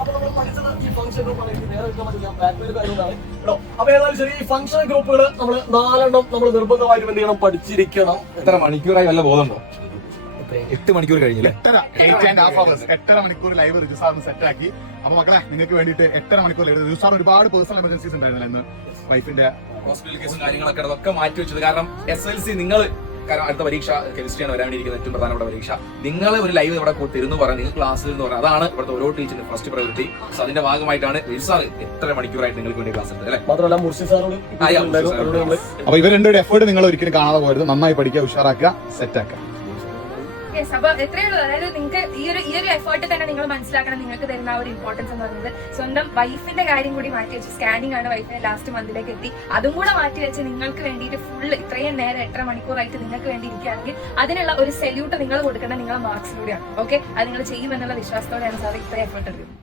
അപ്പൊ നമ്മൾ പഠിച്ചത് ഈ ഫംഗ്ഷൻ ഗ്രൂപ്പ് കാര്യങ്ങളാണ് കേട്ടോ. അപ്പൊ ഏതായാലും ശരി, ഈ ഫംഗ്ഷൻ ഗ്രൂപ്പുകൾ നമ്മൾ 4 നമ്മൾ നിർബന്ധമായിട്ടും എന്ത് ചെയ്യണം, പഠിച്ചിരിക്കണം. എത്ര മണിക്കൂറായി വല്ല ബോധമുണ്ടോ? 8 മണിക്കൂർ കഴിഞ്ഞില്ലേ? 8.5 മണിക്കൂർ ലൈവ് റിജുസാറിന് സെറ്റ് ആക്കി. അപ്പൊ മക്കളെ, നിങ്ങൾക്ക് വേണ്ടിയിട്ട് 8.5 മണിക്കൂർ റിജുസാർ ഒരുപാട് പേഴ്സണൽ എമർജൻസീസ് ഉണ്ടായിരുന്നല്ലോ ഇന്ന്. വൈഫിന്റെ ഹോസ്പിറ്റൽ കേസും കാര്യങ്ങളൊക്കെ അതൊക്കെ മാറ്റി വെച്ചത് കാരണം SLC നിങ്ങൾ, കാരണം അടുത്ത പരീക്ഷ കെമിസ്ട്രിയാണ് വരാൻ വേണ്ടിയിരിക്കുന്ന ഏറ്റവും പ്രധാനപ്പെട്ട പരീക്ഷ. നിങ്ങൾ ഒരു ലൈവ് ഇവിടെ തരുന്നു പറയാം, നിങ്ങൾ ക്ലാസ്സിൽ എന്ന് പറയാം. അതാണ് ഇവിടുത്തെ ഓരോ ടീച്ചറിന്റെ ഫസ്റ്റ് പ്രയോറിറ്റി. സോ അതിന്റെ ഭാഗമായിട്ടാണ് റിജുസാർ എത്ര മണിക്കൂറായിട്ട് നിങ്ങൾക്ക് വേണ്ടി ക്ലാസ് എടുത്തത് അല്ലെ? മാത്രമല്ല മുർഷി സാറോട്. അപ്പൊ ഇവർ രണ്ടുപേരുടെ എഫേർട്ട് നിങ്ങൾ ഒരിക്കലും കാണാതെ പോയത്. നന്നായി പഠിക്കുക, ഉഷാറാക്കുക, സെറ്റ് ആക്കുക. അപ്പൊ എത്രയേ ഉള്ളൂ. അതായത് നിങ്ങൾക്ക് ഈ ഒരു എഫേർട്ട് തന്നെ നിങ്ങൾ മനസ്സിലാക്കണം. നിങ്ങൾക്ക് തരുന്ന ആ ഒരു ഇമ്പോർട്ടൻസ് എന്ന് പറയുന്നത് സ്വന്തം വൈഫിന്റെ കാര്യം കൂടി മാറ്റി വെച്ച്, സ്കാനിങ് ആണ് വൈഫിനെ ലാസ്റ്റ് മന്തിലേക്ക് എത്തി, അതും കൂടെ മാറ്റി വെച്ച് നിങ്ങൾക്ക് വേണ്ടിയിട്ട് ഫുള്ള് ഇത്രയും നേരം 8.5 മണിക്കൂറായിട്ട് നിങ്ങൾക്ക് വേണ്ടി ഇരിക്കുകയാണെങ്കിൽ അതിനുള്ള ഒരു സെല്യൂട്ട് നിങ്ങൾ കൊടുക്കേണ്ടത് നിങ്ങളെ മാർക്സിലൂടെയാണ്. ഓക്കെ, അത് നിങ്ങൾ ചെയ്യുമെന്നുള്ള വിശ്വാസത്തോടെയാണ് സാർ ഇത്രയും എഫേർട്ട് എടുക്കുന്നത്.